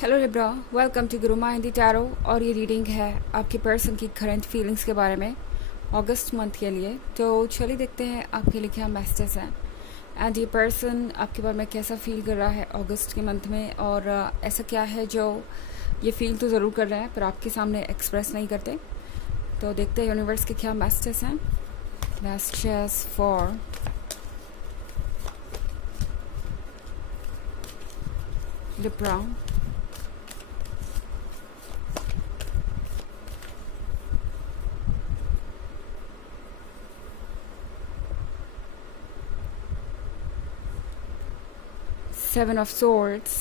Hello Libra, welcome to Guru माहिंदी tarot. और ये reading है आपके पर्सन की करंट फीलिंग्स के बारे में अगस्त मंथ के लिए। तो चलिए देखते हैं आपके लिए क्या मैसेजेस हैं एंड ये पर्सन आपके बारे में कैसा फील कर रहा है अगस्त के मंथ में, और ऐसा क्या है जो ये फील तो ज़रूर कर रहे हैं पर आपके सामने एक्सप्रेस नहीं करते। तो देखते हैं यूनिवर्स के क्या मैसेजेस हैं। Messages for Libra, Seven of Swords,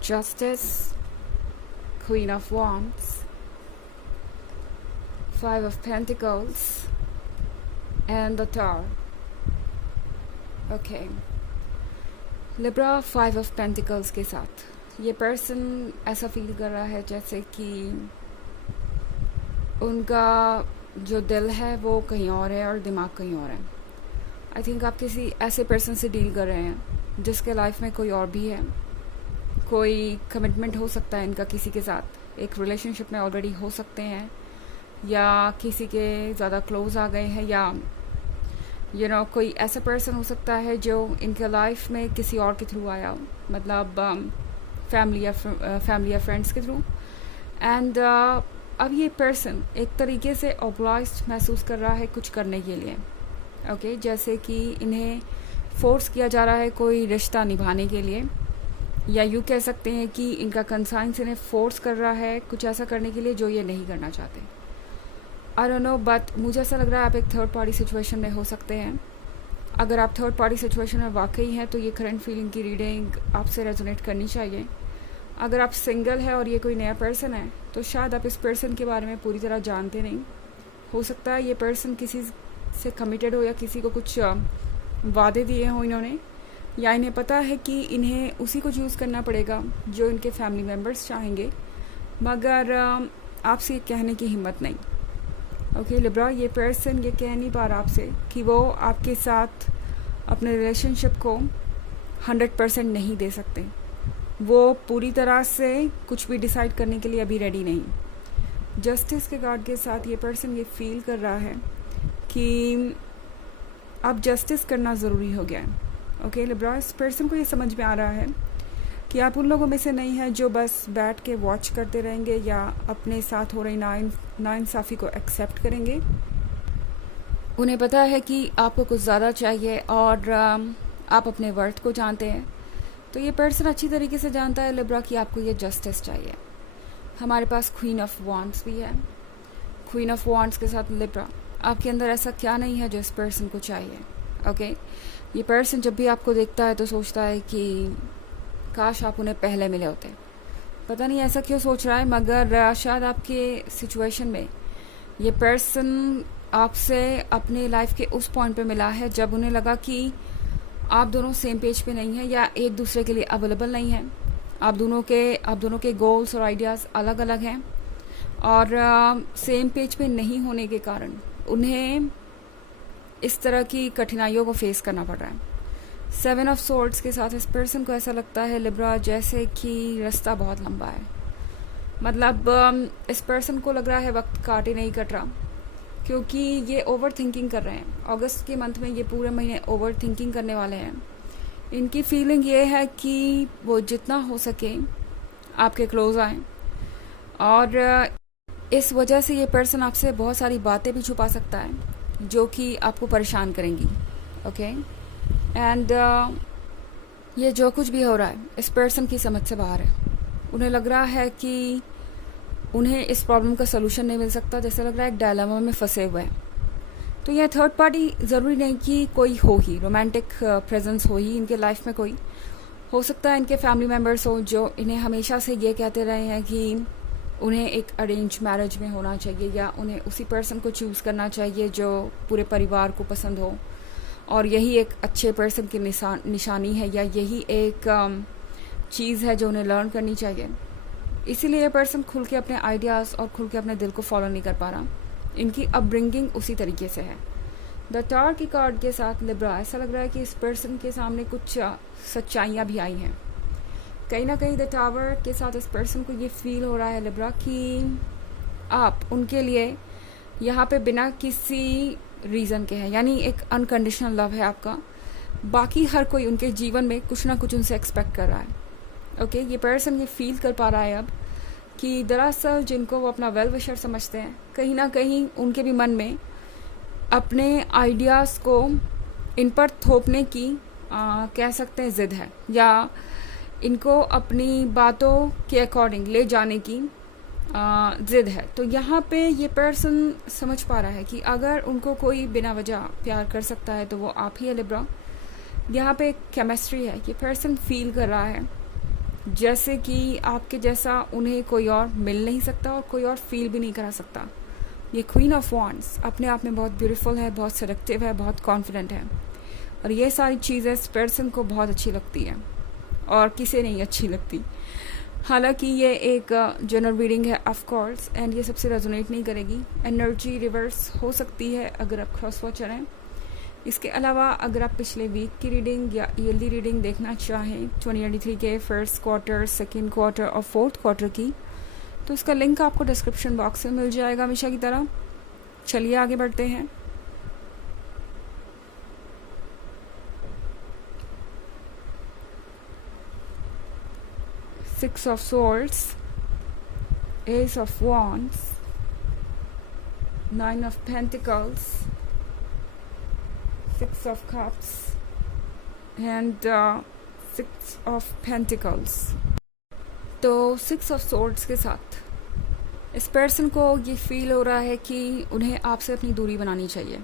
Justice, Queen of Wands, Five of Pentacles, and the Tower. Okay. Libra, five of pentacles के साथ ये पर्सन ऐसा फील कर रहा है जैसे कि उनका जो दिल है वो कहीं और है और दिमाग कहीं और है। आई थिंक आप किसी ऐसे पर्सन से डील कर रहे हैं जिसके लाइफ में कोई और भी है। कोई कमिटमेंट हो सकता है इनका किसी के साथ, एक रिलेशनशिप में ऑलरेडी हो सकते हैं, या किसी के ज़्यादा क्लोज आ गए हैं, या कोई ऐसा पर्सन हो सकता है जो इनके लाइफ में किसी और के थ्रू आया हो, मतलब फैमिली या फ्रेंड्स के थ्रू। एंड अब ये पर्सन एक तरीके से ऑब्लाइज्ड महसूस कर रहा है कुछ करने के लिए। ओके, जैसे कि इन्हें फोर्स किया जा रहा है कोई रिश्ता निभाने के लिए, या यूँ कह सकते हैं कि इनका कंसाइंस इन्हें फोर्स कर रहा है कुछ ऐसा करने के लिए जो ये नहीं करना चाहते। आई डोंट नो, बट मुझे ऐसा लग रहा है आप एक थर्ड पार्टी सिचुएशन में हो सकते हैं। अगर आप थर्ड पार्टी सिचुएशन में वाकई हैं तो ये करंट फीलिंग की रीडिंग आपसे रेजोनेट करनी चाहिए। अगर आप सिंगल है और ये कोई नया पर्सन है तो शायद आप इस पर्सन के बारे में पूरी तरह जानते नहीं। हो सकता है ये पर्सन किसी से कमिटेड हो या किसी को कुछ वादे दिए हों इन्होंने, या इन्हें पता है कि इन्हें उसी को चूज़ करना पड़ेगा जो इनके फैमिली मेम्बर्स चाहेंगे, मगर आपसे ये कहने की हिम्मत नहीं। ओके लिब्रा, ये पर्सन ये कह नहीं पा रहा आपसे कि वो आपके साथ अपने रिलेशनशिप को 100% नहीं दे सकते। वो पूरी तरह से कुछ भी डिसाइड करने के लिए अभी रेडी नहीं। जस्टिस के कार्ड के साथ ये पर्सन ये फील कर रहा है कि अब जस्टिस करना ज़रूरी हो गया है। ओके लिब्रा, इस पर्सन को ये समझ में आ रहा है कि आप उन लोगों में से नहीं हैं जो बस बैठ के वॉच करते रहेंगे या अपने साथ हो रही नाइंसाफ़ी को एक्सेप्ट करेंगे। उन्हें पता है कि आपको कुछ ज़्यादा चाहिए और आप अपने वर्थ को जानते हैं। तो ये पर्सन अच्छी तरीके से जानता है लिब्रा कि आपको ये जस्टिस चाहिए। हमारे पास क्वीन ऑफ वॉन्ड्स भी है। क्वीन ऑफ वॉन्ड्स के साथ लिब्रा, आपके अंदर ऐसा क्या नहीं है जो इस पर्सन को चाहिए। ओके, ये पर्सन जब भी आपको देखता है तो सोचता है कि काश आप उन्हें पहले मिले होते। पता नहीं ऐसा क्यों सोच रहा है, मगर शायद आपके सिचुएशन में ये पर्सन आपसे अपने लाइफ के उस पॉइंट पे मिला है जब उन्हें लगा कि आप दोनों सेम पेज पे नहीं हैं या एक दूसरे के लिए अवेलेबल नहीं हैं। आप दोनों के गोल्स और आइडियाज़ अलग अलग हैं, और सेम पेज पे नहीं होने के कारण उन्हें इस तरह की कठिनाइयों को फेस करना पड़ रहा है। सेवन ऑफ सोर्ड्स के साथ इस पर्सन को ऐसा लगता है लिब्रा जैसे कि रास्ता बहुत लंबा है। मतलब इस पर्सन को लग रहा है वक्त काटे नहीं कट रहा, क्योंकि ये ओवर थिंकिंग कर रहे हैं। अगस्त के मंथ में ये पूरे महीने ओवर थिंकिंग करने वाले हैं। इनकी फीलिंग ये है कि वो जितना हो सके आपके क्लोज आएँ, और इस वजह से ये पर्सन आपसे बहुत सारी बातें भी छुपा सकता है जो कि आपको परेशान करेंगी। ओके, एंड ये जो कुछ भी हो रहा है इस पर्सन की समझ से बाहर है। उन्हें लग रहा है कि उन्हें इस प्रॉब्लम का सलूशन नहीं मिल सकता, जैसे लग रहा है एक डायलेमा में फंसे हुए हैं। तो यह थर्ड पार्टी ज़रूरी नहीं कि कोई हो ही, रोमांटिक प्रेजेंस हो ही इनके लाइफ में। कोई हो सकता है इनके फैमिली मेम्बर्स हो जो इन्हें हमेशा से ये कहते रहे हैं कि उन्हें एक अरेंज मैरिज में होना चाहिए, या उन्हें उसी पर्सन को चूज़ करना चाहिए जो पूरे परिवार को पसंद हो, और यही एक अच्छे पर्सन की निशानी है, या यही एक चीज़ है जो उन्हें लर्न करनी चाहिए। इसीलिए ये पर्सन खुल के अपने आइडियाज़ और खुल के अपने दिल को फॉलो नहीं कर पा रहा। इनकी अपब्रिंगिंग उसी तरीके से है। द टावर की कार्ड के साथ लिब्रा, ऐसा लग रहा है कि इस पर्सन के सामने कुछ सच्चाइयाँ भी आई हैं, कहीं ना कहीं द टावर के साथ इस पर्सन को ये फील हो रहा है लिब्रा कि आप उनके लिए यहाँ पे बिना किसी रीज़न के हैं, यानी एक अनकंडीशनल लव है आपका। बाकी हर कोई उनके जीवन में कुछ ना कुछ उनसे एक्सपेक्ट कर रहा है। ओके, ये पर्सन ये फील कर पा रहा है अब कि दरअसल जिनको वो अपना वेल विशर समझते हैं, कहीं ना कहीं उनके भी मन में अपने आइडियाज़ को इन पर थोपने की कह सकते हैं ज़िद है, या इनको अपनी बातों के अकॉर्डिंग ले जाने की ज़िद है। तो यहाँ पे ये पर्सन समझ पा रहा है कि अगर उनको कोई बिना वजह प्यार कर सकता है तो वो आप ही है लिब्रा। यहाँ पे केमिस्ट्री है, ये पर्सन फील कर रहा है जैसे कि आपके जैसा उन्हें कोई और मिल नहीं सकता और कोई और फील भी नहीं करा सकता। ये क्वीन ऑफ वॉन्ड्स अपने आप में बहुत ब्यूटीफुल है, बहुत सेडक्टिव है, बहुत कॉन्फिडेंट है, और ये सारी चीज़ें इस पर्सन को बहुत अच्छी लगती है और किसे नहीं अच्छी लगती। हालांकि ये एक जनरल रीडिंग है ऑफ कोर्स, एंड ये सबसे रेजोनेट नहीं करेगी। एनर्जी रिवर्स हो सकती है अगर आप क्रॉस वॉच करें। इसके अलावा अगर आप पिछले वीक की रीडिंग या ईयरली रीडिंग देखना चाहें 2023 के फर्स्ट क्वार्टर, सेकेंड क्वार्टर और फोर्थ क्वार्टर की, तो इसका लिंक आपको डिस्क्रिप्शन बॉक्स में मिल जाएगा हमेशा की तरह। चलिए आगे बढ़ते हैं। Six of Swords, Ace of Wands, Nine of Pentacles, Six of Cups and Six of Pentacles। तो Six of Swords के साथ इस पर्सन को ये फील हो रहा है कि उन्हें आपसे अपनी दूरी बनानी चाहिए।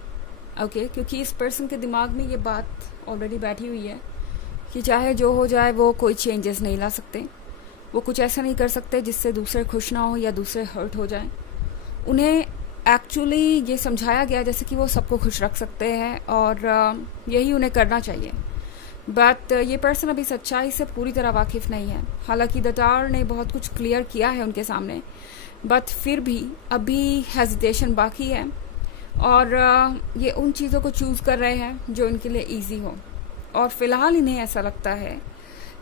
ओके, क्योंकि इस पर्सन के दिमाग में ये बात ऑलरेडी बैठी हुई है कि चाहे जो हो जाए वो कोई चेंजेस नहीं ला सकते, वो कुछ ऐसा नहीं कर सकते जिससे दूसरे खुश ना हो या दूसरे हर्ट हो जाएं। उन्हें एक्चुअली ये समझाया गया जैसे कि वो सबको खुश रख सकते हैं और यही उन्हें करना चाहिए, बट ये पर्सन अभी सच्चाई से पूरी तरह वाकिफ़ नहीं है। हालांकि द टावर ने बहुत कुछ क्लियर किया है उनके सामने, बट फिर भी अभी हेजिटेशन बाकी है और ये उन चीज़ों को चूज़ कर रहे हैं जो इनके लिए ईजी हो। और फिलहाल इन्हें ऐसा लगता है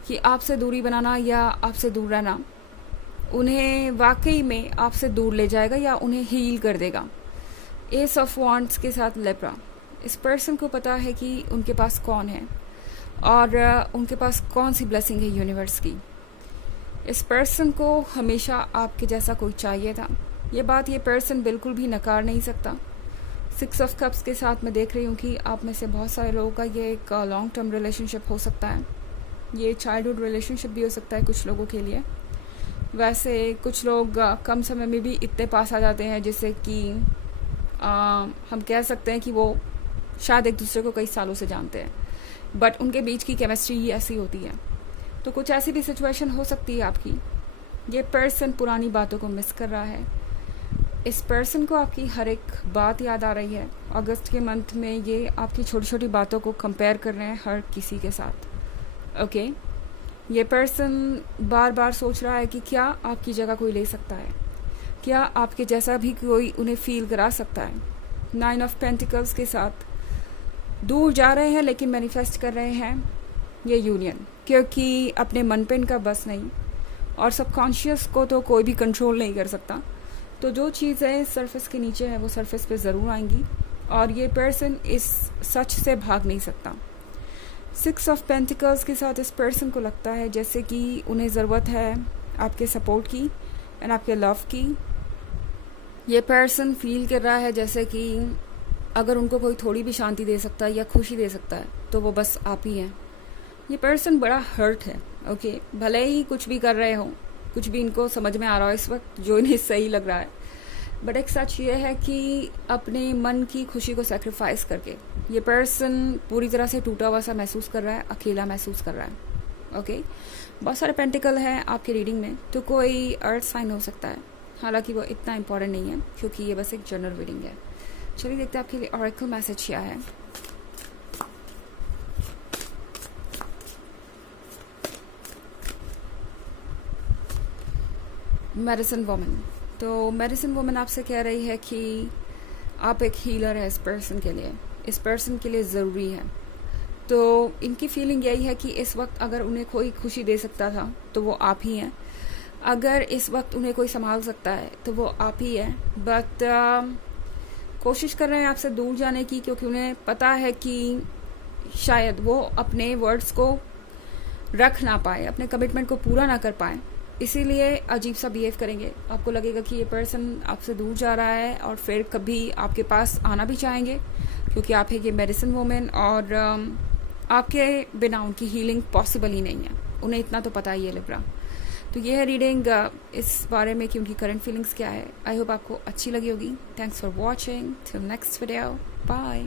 कि आपसे दूरी बनाना या आपसे दूर रहना उन्हें वाकई में आपसे दूर ले जाएगा या उन्हें हील कर देगा। एस ऑफ वॉन्ड्स के साथ लिब्रा, इस पर्सन को पता है कि उनके पास कौन है और उनके पास कौन सी ब्लेसिंग है यूनिवर्स की। इस पर्सन को हमेशा आपके जैसा कोई चाहिए था, ये बात ये पर्सन बिल्कुल भी नकार नहीं सकता। सिक्स ऑफ कप्स के साथ मैं देख रही हूँ कि आप में से बहुत सारे लोगों का ये एक लॉन्ग टर्म रिलेशनशिप हो सकता है, ये चाइल्डहुड रिलेशनशिप भी हो सकता है कुछ लोगों के लिए। वैसे कुछ लोग कम समय में भी इतने पास आ जाते हैं जिससे कि हम कह सकते हैं कि वो शायद एक दूसरे को कई सालों से जानते हैं, बट उनके बीच की केमिस्ट्री ही ऐसी होती है। तो कुछ ऐसी भी सिचुएशन हो सकती है आपकी। ये पर्सन पुरानी बातों को मिस कर रहा है, इस पर्सन को आपकी हर एक बात याद आ रही है। अगस्त के मंथ में ये आपकी छोटी छोटी बातों को कंपेयर कर रहे हैं हर किसी के साथ। ओके, ये पर्सन बार बार सोच रहा है कि क्या आपकी जगह कोई ले सकता है, क्या आपके जैसा भी कोई उन्हें फील करा सकता है। 9 ऑफ पेंटिकल्स के साथ दूर जा रहे हैं लेकिन मैनिफेस्ट कर रहे हैं ये यूनियन, क्योंकि अपने मन पे इनका बस नहीं और सबकॉन्शियस को तो कोई भी कंट्रोल नहीं कर सकता। तो जो चीज़ें सरफेस के नीचे है वो सरफेस पे ज़रूर आएंगी और ये पर्सन इस सच से भाग नहीं सकता। 6 ऑफ पेंटिकल्स के साथ इस पर्सन को लगता है जैसे कि उन्हें ज़रूरत है आपके सपोर्ट की एंड आपके लव की। ये पर्सन फील कर रहा है जैसे कि अगर उनको कोई थोड़ी भी शांति दे सकता है या खुशी दे सकता है तो वो बस आप ही हैं। ये पर्सन बड़ा हर्ट है। ओके, भले ही कुछ भी कर रहे हो, कुछ भी इनको समझ में आ रहा हो इस वक्त जो इन्हें सही लग रहा है, बट एक सच ये है कि अपने मन की खुशी को सेक्रीफाइस करके ये पर्सन पूरी तरह से टूटा हुआ सा महसूस कर रहा है, अकेला महसूस कर रहा है। ओके, बहुत सारे पेंटिकल हैं आपके रीडिंग में, तो कोई अर्थ साइन हो सकता है, हालांकि वो इतना इंपॉर्टेंट नहीं है क्योंकि ये बस एक जनरल रीडिंग है। चलिए देखते हैं आपके लिए ऑरेकल मैसेज क्या है। मेडिसिन वुमन, तो मेडिसिन वुमन आपसे कह रही है कि आप एक हीलर है इस पर्सन के लिए। इस पर्सन के लिए ज़रूरी है तो इनकी फीलिंग यही है कि इस वक्त अगर उन्हें कोई खुशी दे सकता था तो वो आप ही हैं, अगर इस वक्त उन्हें कोई संभाल सकता है तो वो आप ही है। बट कोशिश कर रहे हैं आपसे दूर जाने की, क्योंकि उन्हें पता है कि शायद वो अपने वर्ड्स को रख ना पाए, अपने कमिटमेंट को पूरा ना कर पाए, इसीलिए अजीब सा बिहेव करेंगे। आपको लगेगा कि ये पर्सन आपसे दूर जा रहा है और फिर कभी आपके पास आना भी चाहेंगे, क्योंकि आप है ये मेडिसिन वूमेन और आपके बिना उनकी हीलिंग पॉसिबल ही नहीं है। उन्हें इतना तो पता ही है लिब्रा। तो ये है रीडिंग इस बारे में कि उनकी करंट फीलिंग्स क्या है। आई होप आपको अच्छी लगी होगी। Thanks for watching, till next video, bye.